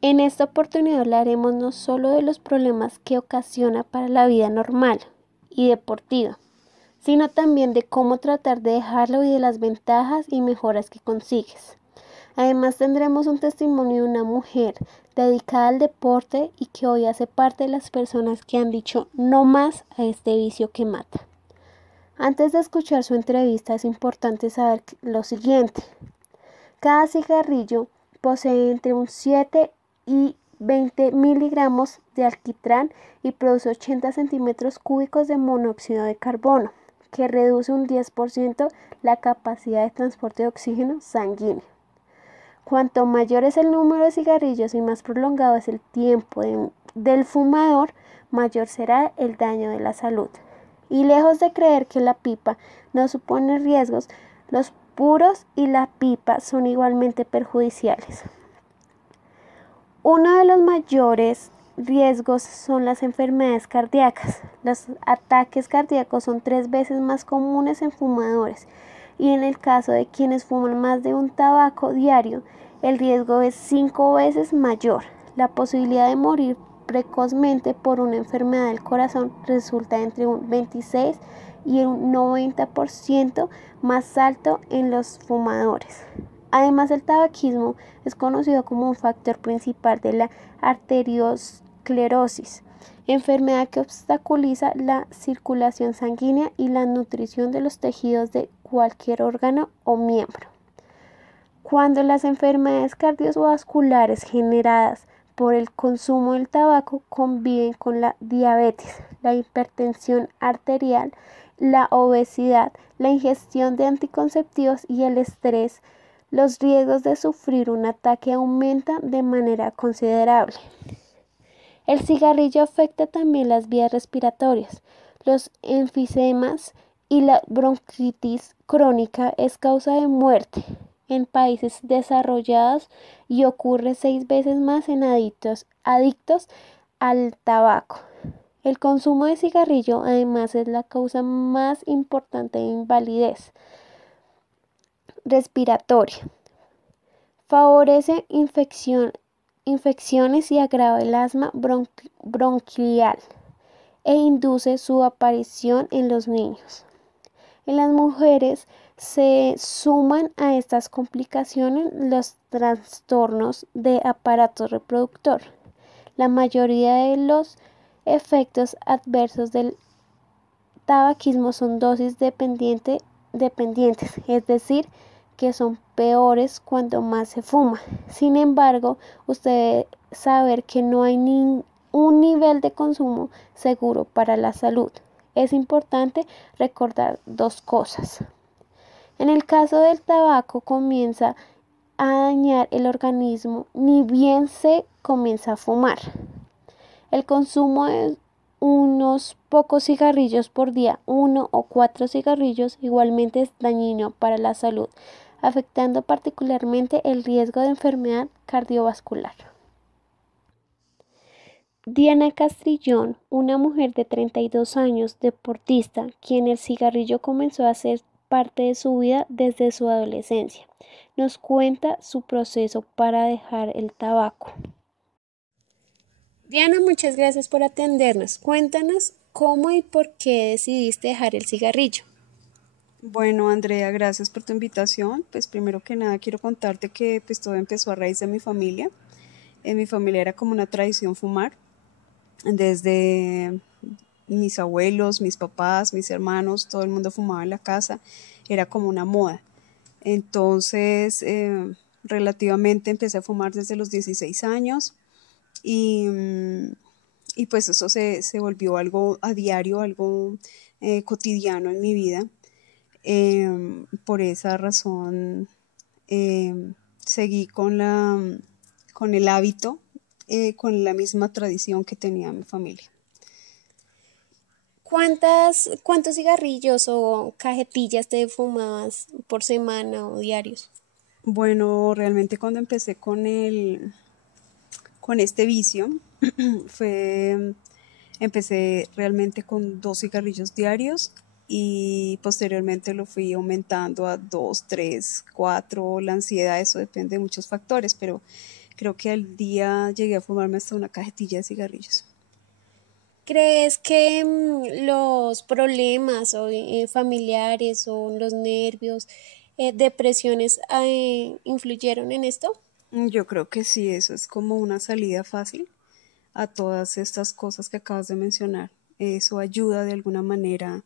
En esta oportunidad hablaremos no solo de los problemas que ocasiona para la vida normal y deportiva, sino también de cómo tratar de dejarlo y de las ventajas y mejoras que consigues. Además tendremos un testimonio de una mujer dedicada al deporte y que hoy hace parte de las personas que han dicho no más a este vicio que mata. Antes de escuchar su entrevista es importante saber lo siguiente. Cada cigarrillo posee entre un 7 y 20 miligramos de alquitrán y produce 80 centímetros cúbicos de monóxido de carbono, que reduce un 10% la capacidad de transporte de oxígeno sanguíneo. Cuanto mayor es el número de cigarrillos y más prolongado es el tiempo del fumador, mayor será el daño de la salud. Y lejos de creer que la pipa no supone riesgos, los puros y la pipa son igualmente perjudiciales. Uno de los mayores riesgos son las enfermedades cardíacas. Los ataques cardíacos son 3 veces más comunes en fumadores y en el caso de quienes fuman más de un tabaco diario, el riesgo es 5 veces mayor. La posibilidad de morir precozmente por una enfermedad del corazón resulta entre un 26 y un 90% más alto en los fumadores. Además, el tabaquismo es conocido como un factor principal de la arteriosclerosis, enfermedad que obstaculiza la circulación sanguínea y la nutrición de los tejidos de cualquier órgano o miembro. Cuando las enfermedades cardiovasculares generadas por el consumo del tabaco conviven con la diabetes, la hipertensión arterial, la obesidad, la ingestión de anticonceptivos y el estrés, los riesgos de sufrir un ataque aumentan de manera considerable. El cigarrillo afecta también las vías respiratorias. Los enfisemas y la bronquitis crónica es causa de muerte en países desarrollados y ocurre 6 veces más en adictos al tabaco. El consumo de cigarrillo además es la causa más importante de invalidez respiratoria. Favorece infecciones y agrava el asma bronquial e induce su aparición en los niños. En las mujeres se suman a estas complicaciones los trastornos de aparato reproductor. La mayoría de los efectos adversos del tabaquismo son dosis dependientes, es decir, que son peores cuanto más se fuma. Sin embargo, usted debe saber que no hay un nivel de consumo seguro para la salud. Es importante recordar 2 cosas. En el caso del tabaco comienza a dañar el organismo ni bien se comienza a fumar. El consumo de unos pocos cigarrillos por día, 1 o 4 cigarrillos, igualmente es dañino para la salud, afectando particularmente el riesgo de enfermedad cardiovascular. Diana Castrillón, una mujer de 32 años, deportista, quien el cigarrillo comenzó a ser parte de su vida desde su adolescencia, nos cuenta su proceso para dejar el tabaco. Diana, muchas gracias por atendernos. Cuéntanos cómo y por qué decidiste dejar el cigarrillo. Bueno, Andrea, gracias por tu invitación. Pues primero que nada quiero contarte que pues todo empezó a raíz de mi familia. En mi familia era como una tradición fumar. Desde mis abuelos, mis papás, mis hermanos, todo el mundo fumaba en la casa. Era como una moda. Entonces, relativamente empecé a fumar desde los 16 años y, y pues eso se volvió algo a diario, algo cotidiano en mi vida. Por esa razón seguí con el hábito, con la misma tradición que tenía mi familia. ¿Cuántos cigarrillos o cajetillas te fumabas por semana o diarios? Bueno, realmente cuando empecé con este vicio, empecé realmente con 2 cigarrillos diarios y posteriormente lo fui aumentando a 2, 3, 4. La ansiedad, eso depende de muchos factores, pero creo que al día llegué a fumarme hasta una cajetilla de cigarrillos. ¿Crees que los problemas o, familiares o los nervios, depresiones, influyeron en esto? Yo creo que sí, eso es como una salida fácil a todas estas cosas que acabas de mencionar. Eso ayuda de alguna manera.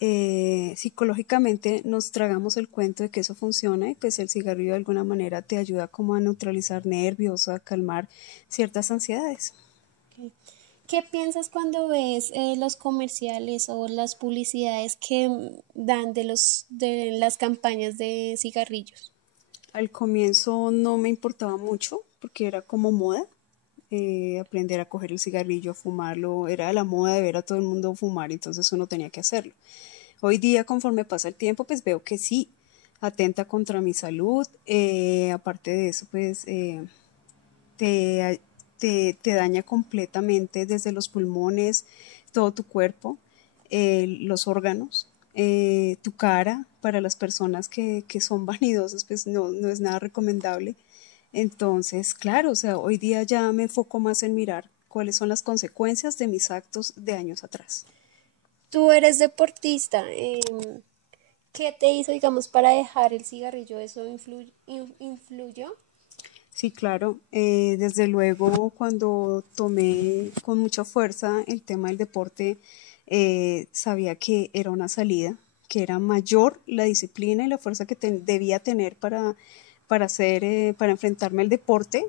Psicológicamente nos tragamos el cuento de que eso funciona y pues el cigarrillo de alguna manera te ayuda como a neutralizar nervios o a calmar ciertas ansiedades. Ok. ¿Qué piensas cuando ves los comerciales o las publicidades que dan de las campañas de cigarrillos? Al comienzo no me importaba mucho porque era como moda. Aprender a coger el cigarrillo, a fumarlo, era la moda de ver a todo el mundo fumar, entonces uno tenía que hacerlo. Hoy día, conforme pasa el tiempo, pues veo que sí, atenta contra mi salud. Aparte de eso, pues te, te daña completamente desde los pulmones, todo tu cuerpo, los órganos, tu cara. Para las personas que son vanidosas, pues no es nada recomendable. Entonces, claro, o sea, hoy día ya me enfoco más en mirar cuáles son las consecuencias de mis actos de años atrás. Tú eres deportista. ¿Qué te hizo, digamos, para dejar el cigarrillo? ¿Eso influyó? Sí, claro. Desde luego, cuando tomé con mucha fuerza el tema del deporte, sabía que era una salida, que era mayor la disciplina y la fuerza que debía tener para enfrentarme al deporte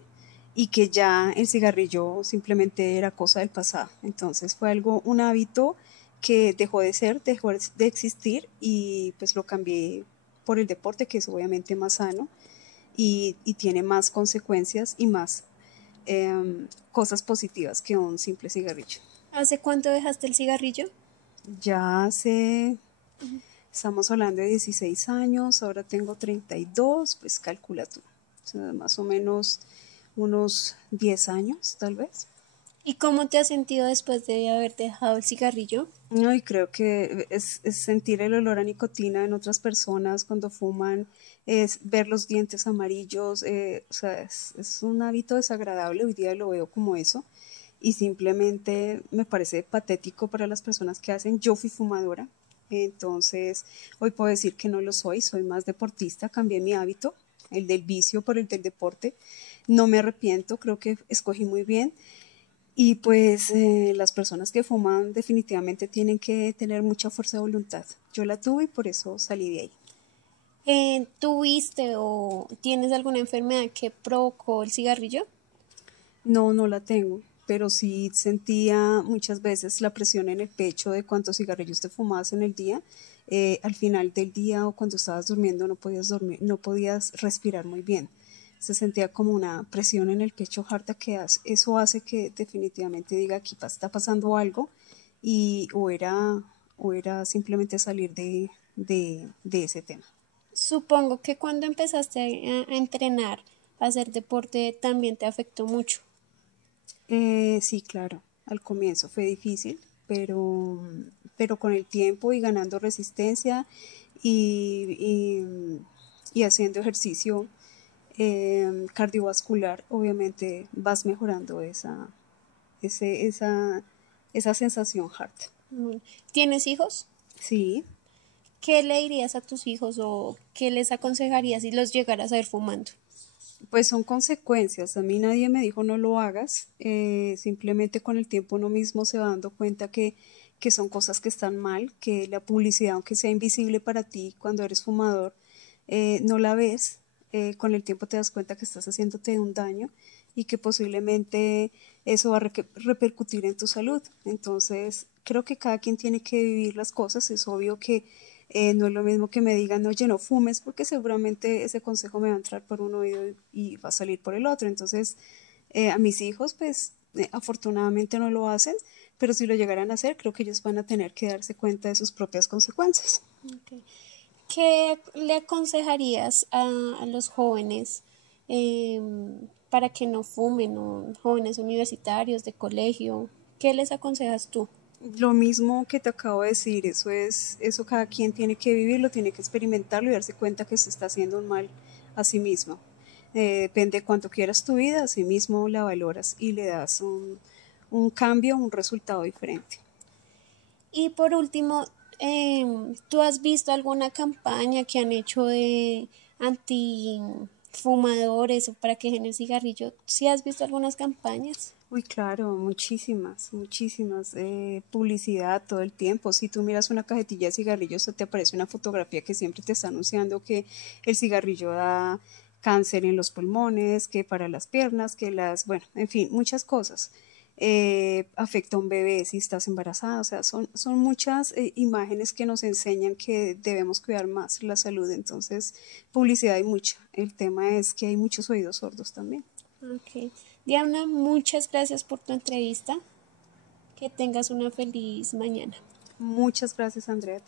y que ya el cigarrillo simplemente era cosa del pasado. Entonces fue algo, un hábito que dejó de ser, dejó de existir y pues lo cambié por el deporte, que es obviamente más sano y tiene más consecuencias y más cosas positivas que un simple cigarrillo. ¿Hace cuánto dejaste el cigarrillo? Ya hace, estamos hablando de 16 años, ahora tengo 32, pues calcula tú, o sea, más o menos unos 10 años tal vez. ¿Y cómo te has sentido después de haber dejado el cigarrillo? No, y creo que es sentir el olor a nicotina en otras personas cuando fuman, es ver los dientes amarillos, o sea, es un hábito desagradable, hoy día lo veo como eso, y simplemente me parece patético para las personas que hacen. Yo fui fumadora, entonces hoy puedo decir que no lo soy, soy más deportista, cambié mi hábito, el del vicio por el del deporte, no me arrepiento, creo que escogí muy bien. Y pues las personas que fuman definitivamente tienen que tener mucha fuerza de voluntad. Yo la tuve y por eso salí de ahí. ¿Tuviste o tienes alguna enfermedad que provocó el cigarrillo? No, no la tengo, pero sí sentía muchas veces la presión en el pecho de cuántos cigarrillos te fumabas en el día. Al final del día o cuando estabas durmiendo no podías dormir, no podías respirar muy bien. Se sentía como una presión en el pecho harta eso hace que definitivamente diga aquí está pasando algo y o era simplemente salir de ese tema. Supongo que cuando empezaste a entrenar, a hacer deporte, también te afectó mucho. Sí, claro, al comienzo fue difícil, pero con el tiempo y ganando resistencia y, y haciendo ejercicio cardiovascular, obviamente vas mejorando ese, esa, esa sensación hard. Mm. ¿Tienes hijos? Sí, ¿Qué le dirías a tus hijos o qué les aconsejarías si los llegaras a ver fumando? pues son consecuencias. A mí nadie me dijo no lo hagas. Simplemente con el tiempo uno mismo se va dando cuenta que son cosas que están mal, que la publicidad, aunque sea invisible para ti cuando eres fumador, no la ves. Con el tiempo te das cuenta que estás haciéndote un daño y que posiblemente eso va a repercutir en tu salud. Entonces, creo que cada quien tiene que vivir las cosas. Es obvio que no es lo mismo que me digan, oye, no fumes, porque seguramente ese consejo me va a entrar por un oído y va a salir por el otro. Entonces, a mis hijos, pues afortunadamente no lo hacen, pero si lo llegaran a hacer, creo que ellos van a tener que darse cuenta de sus propias consecuencias. Okay. ¿Qué le aconsejarías a los jóvenes para que no fumen, o jóvenes universitarios de colegio? ¿Qué les aconsejas tú? Lo mismo que te acabo de decir, eso cada quien tiene que vivirlo, tiene que experimentarlo y darse cuenta que se está haciendo un mal a sí mismo. Depende de cuánto quieras tu vida, a sí mismo la valoras y le das un cambio, un resultado diferente. Y por último, ¿tú has visto alguna campaña que han hecho de antifumadores o para que dejen el cigarrillo? ¿Sí has visto algunas campañas? Uy, claro, muchísimas, muchísimas. Publicidad todo el tiempo. Si tú miras una cajetilla de cigarrillos, te aparece una fotografía que siempre te está anunciando que el cigarrillo da cáncer en los pulmones, que para las piernas, bueno, en fin, muchas cosas. Afecta a un bebé si estás embarazada. O sea, son muchas imágenes que nos enseñan que debemos cuidar más la salud. Entonces, publicidad hay mucha. El tema es que hay muchos oídos sordos también. Ok. Diana, muchas gracias por tu entrevista. Que tengas una feliz mañana. Muchas gracias, Andrea.